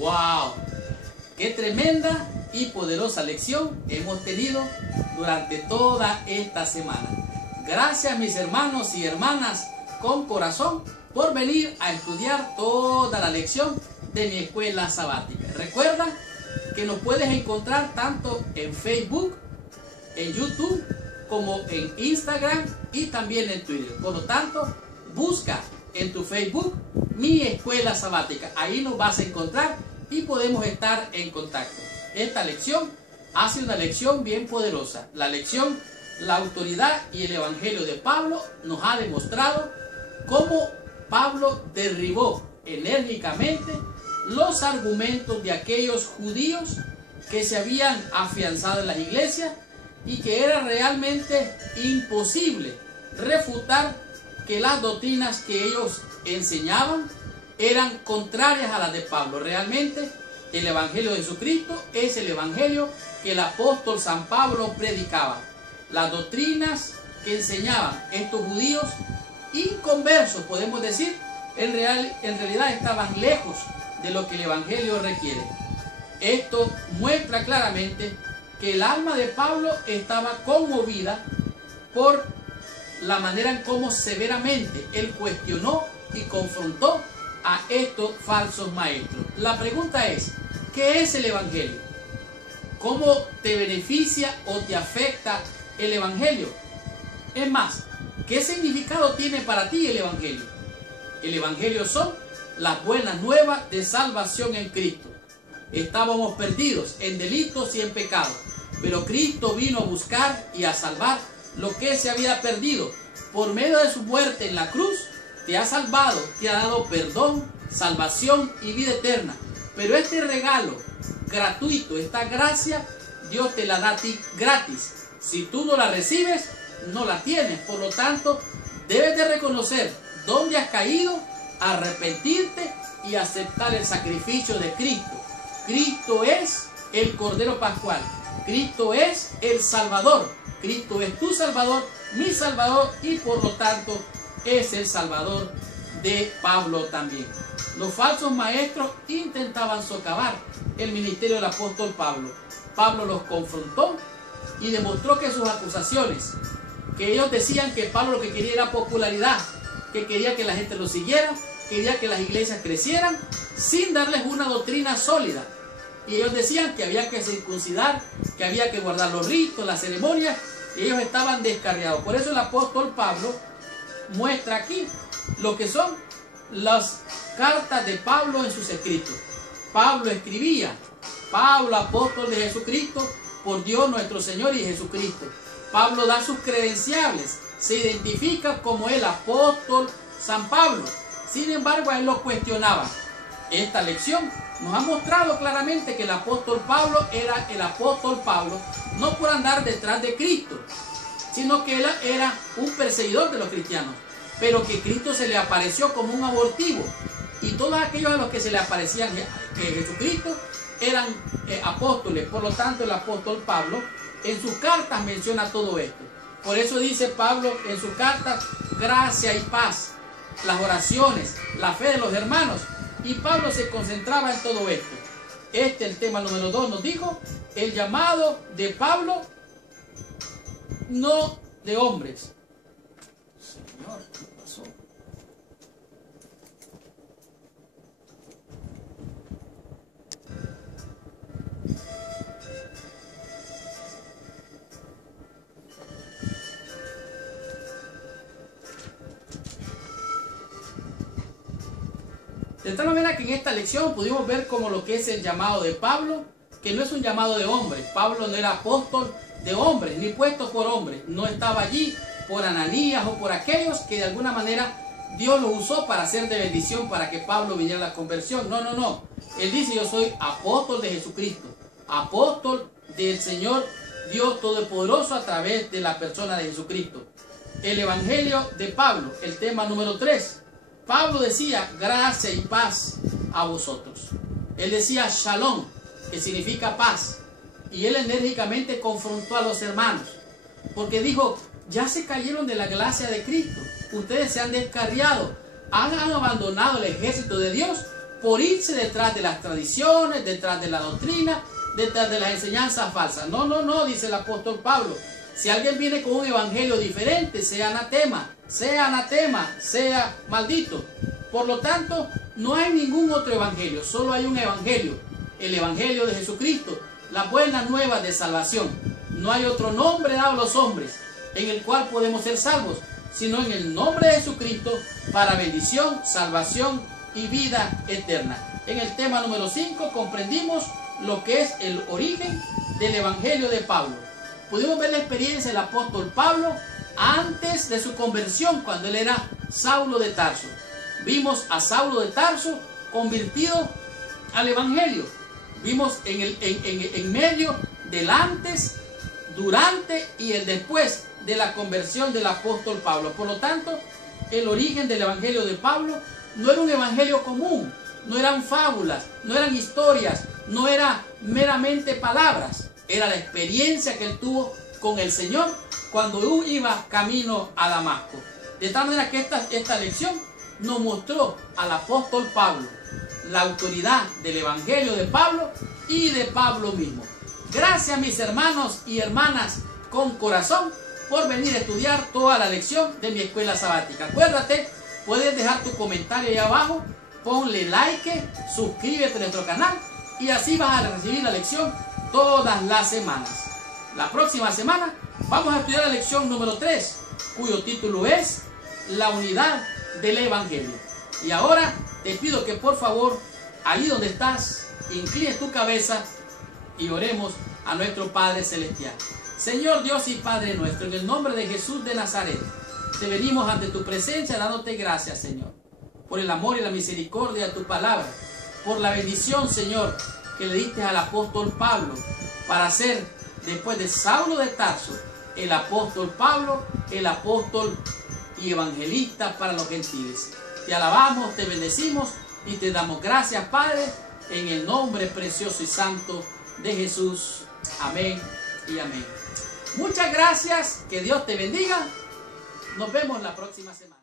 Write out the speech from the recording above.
¡Wow! ¡Qué tremenda y poderosa lección hemos tenido durante toda esta semana! Gracias, mis hermanos y hermanas con corazón, por venir a estudiar toda la lección de mi escuela sabática. Recuerda que nos puedes encontrar tanto en Facebook, en YouTube, como en Instagram y también en Twitter. Por lo tanto, busca en tu Facebook mi escuela sabática. Ahí nos vas a encontrar y podemos estar en contacto. Esta lección ha sido una lección bien poderosa. La lección, la autoridad y el evangelio de Pablo nos ha demostrado cómo Pablo derribó enérgicamente los argumentos de aquellos judíos que se habían afianzado en las iglesias y que era realmente imposible refutar que las doctrinas que ellos enseñaban eran contrarias a las de Pablo. Realmente el evangelio de Jesucristo es el evangelio que el apóstol San Pablo predicaba. Las doctrinas que enseñaban estos judíos inconversos, podemos decir, en realidad estaban lejos de lo que el evangelio requiere. Esto muestra claramente que el alma de Pablo estaba conmovida por la manera en cómo severamente él cuestionó y confrontó a estos falsos maestros. La pregunta es, ¿qué es el evangelio? ¿Cómo te beneficia o te afecta el evangelio? Es más, ¿qué significado tiene para ti el evangelio? El evangelio son las buenas nuevas de salvación en Cristo. Estábamos perdidos en delitos y en pecados, pero Cristo vino a buscar y a salvar lo que se había perdido. Por medio de su muerte en la cruz, te ha salvado, te ha dado perdón, salvación y vida eterna. Pero este regalo gratuito, esta gracia, Dios te la da a ti gratis. Si tú no la recibes, no la tienes. Por lo tanto, debes de reconocer dónde has caído, arrepentirte y aceptar el sacrificio de Cristo. Cristo es el Cordero Pascual. Cristo es el Salvador. Cristo es tu Salvador, mi Salvador, y por lo tanto es el Salvador de Pablo también. Los falsos maestros intentaban socavar el ministerio del apóstol Pablo. Pablo los confrontó y demostró que sus acusaciones, que ellos decían que Pablo lo que quería era popularidad, que quería que la gente lo siguiera, quería que las iglesias crecieran, sin darles una doctrina sólida. Y ellos decían que había que circuncidar, que había que guardar los ritos, las ceremonias, y ellos estaban descarriados. Por eso el apóstol Pablo muestra aquí lo que son las cartas de Pablo en sus escritos. Pablo escribía: Pablo, apóstol de Jesucristo, por Dios nuestro Señor y Jesucristo. Pablo da sus credenciales, se identifica como el apóstol San Pablo. Sin embargo, a él lo cuestionaban. Esta lección nos ha mostrado claramente que el apóstol Pablo era el apóstol Pablo, no por andar detrás de Cristo, sino que él era un perseguidor de los cristianos, pero que Cristo se le apareció como un abortivo, y todos aquellos a los que se le aparecían Jesucristo eran apóstoles. Por lo tanto, el apóstol Pablo en sus cartas menciona todo esto. Por eso dice Pablo en sus cartas: gracia y paz, las oraciones, la fe de los hermanos. Y Pablo se concentraba en todo esto. El tema número 2 nos dijo: el llamado de Pablo, no de hombres. Señor, ¿qué pasó? De tal manera que en esta lección pudimos ver como lo que es el llamado de Pablo, que no es un llamado de hombres. Pablo no era apóstol de hombres, ni puesto por hombres. No estaba allí por Ananías o por aquellos que de alguna manera Dios lo usó para hacer de bendición para que Pablo viniera a la conversión. No, no, no. Él dice: yo soy apóstol de Jesucristo, apóstol del Señor Dios Todopoderoso a través de la persona de Jesucristo. El evangelio de Pablo, el tema número 3. Pablo decía: gracia y paz a vosotros. Él decía shalom, que significa paz. Y él enérgicamente confrontó a los hermanos, porque dijo: ya se cayeron de la gracia de Cristo. Ustedes se han descarriado, han abandonado el ejército de Dios por irse detrás de las tradiciones, detrás de la doctrina, detrás de las enseñanzas falsas. No, no, no, dice el apóstol Pablo. Si alguien viene con un evangelio diferente, sea anatema, sea maldito. Por lo tanto, no hay ningún otro evangelio, solo hay un evangelio, el evangelio de Jesucristo, la buena nueva de salvación. No hay otro nombre dado a los hombres en el cual podemos ser salvos, sino en el nombre de Jesucristo para bendición, salvación y vida eterna. En el tema número 5 comprendimos lo que es el origen del evangelio de Pablo. Pudimos ver la experiencia del apóstol Pablo antes de su conversión, cuando él era Saulo de Tarso. Vimos a Saulo de Tarso convertido al evangelio. Vimos en medio del antes, durante y el después de la conversión del apóstol Pablo. Por lo tanto, el origen del evangelio de Pablo no era un evangelio común, no eran fábulas, no eran historias, no era meramente palabras. Era la experiencia que él tuvo con el Señor cuando iba camino a Damasco. De tal manera que esta lección nos mostró al apóstol Pablo la autoridad del evangelio de Pablo y de Pablo mismo. Gracias, mis hermanos y hermanas con corazón, por venir a estudiar toda la lección de mi escuela sabática. Acuérdate, puedes dejar tu comentario ahí abajo, ponle like, suscríbete a nuestro canal y así vas a recibir la lección todas las semanas. La próxima semana vamos a estudiar la lección número 3, cuyo título es La unidad del evangelio. Y ahora te pido que por favor, ahí donde estás, inclines tu cabeza y oremos a nuestro Padre Celestial. Señor Dios y Padre nuestro, en el nombre de Jesús de Nazaret, te venimos ante tu presencia dándote gracias, Señor, por el amor y la misericordia de tu palabra, por la bendición, Señor, que le diste al apóstol Pablo para ser, después de Saulo de Tarso, el apóstol Pablo, el apóstol y evangelista para los gentiles. Te alabamos, te bendecimos y te damos gracias, Padre, en el nombre precioso y santo de Jesús. Amén y amén. Muchas gracias, que Dios te bendiga. Nos vemos la próxima semana.